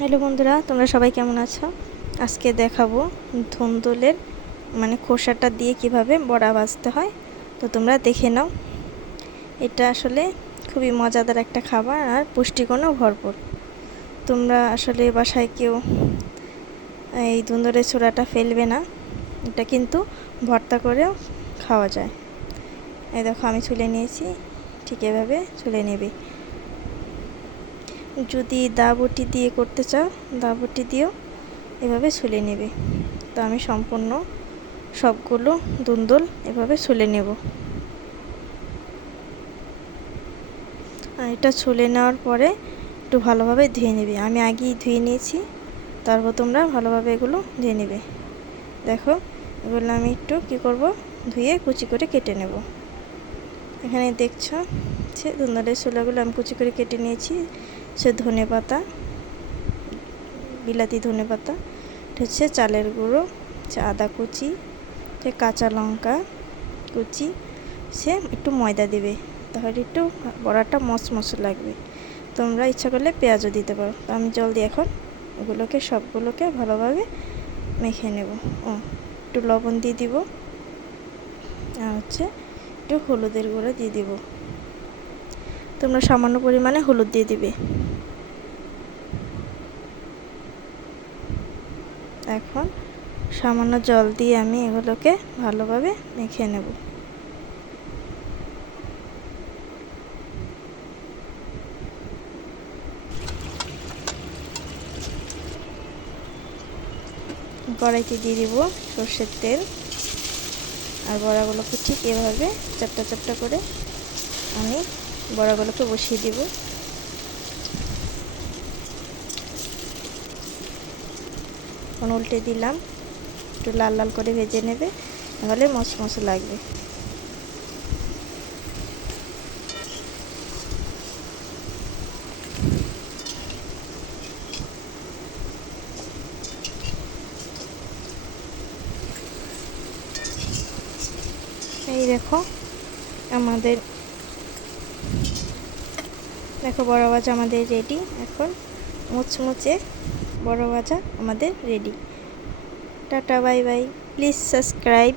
Hello বন্ধুরা, তোমরা সবাই কেমন আছো? আজকে দেখাবো ধুন্দুলের খোসাটা দিয়ে কিভাবে বড়া ভাজতে হয়। তো তোমরা দেখে নাও। এটা আসলে খুবই মজাদার একটা খাবার আর পুষ্টিগুণও ভরপুর। তোমরা আসলে বাসায় কেউ এই ধুন্দুলের ছোড়াটা ফেলবে না। এটা কিন্তু ভর্তা করেও খাওয়া যায়। এই দেখো, আমি ছুলে নিয়েছি। ঠিক এভাবে ছুলে নেবে। যদি দা বটি দিয়ে করতে চাও, দা বটি দিয়েও এভাবে ছুলে নেবে। তো আমি সম্পূর্ণ সবগুলো ধুন্দুল এভাবে ছুলে নেব। আর এটা ছুলে নেওয়ার পরে একটু ভালোভাবে ধুয়ে নেবে। আমি আগেই ধুয়ে নিয়েছি, তারপর তোমরা ভালোভাবে এগুলো ধুয়ে নেবে। দেখো, এগুলো আমি একটু কী করব, ধুয়ে কুচি করে কেটে নেব। এখানে দেখছো যে ধুন্দুলের ছোলাগুলো আমি কুচি করে কেটে নিয়েছি। সে ধনে পাতা, বিলাতি ধনে পাতা, এটা হচ্ছে চালের গুঁড়ো, আদা কুচি, কাঁচা লঙ্কা কুচি, সে একটু ময়দা দেবে, তাহলে একটু বড়াটা মচমচ লাগবে। তোমরা ইচ্ছা করলে পেঁয়াজও দিতে পারো। তো আমি জলদি এখন এগুলোকে সবগুলোকে ভালোভাবে মেখে নেব। একটু লবণ দিয়ে দিব, আর একটু হলুদের গুঁড়ো দিয়ে দিব। তোমরা সামান্য পরিমাণে হলুদ দিয়ে দিবে। এখন সামান্য জল দিয়ে আমি এগুলোকে ভালোভাবে মেখে নেব। কড়াইতে দিয়ে দিব সর্ষের তেল, আর বড়াগুলোকে ঠিক এভাবে চাপটা চাপটা করে আমি বড়াগুলোকে বসিয়ে দিব। উল্টে দিলাম, একটু লাল লাল করে ভেজে নেবে, তাহলে মচমচ লাগবে। এই দেখো বড়া ভাজা আমাদের রেডি। এখন মুচমুচে বড়া ভাজা আমাদের ready. Tata, bye bye. Please subscribe.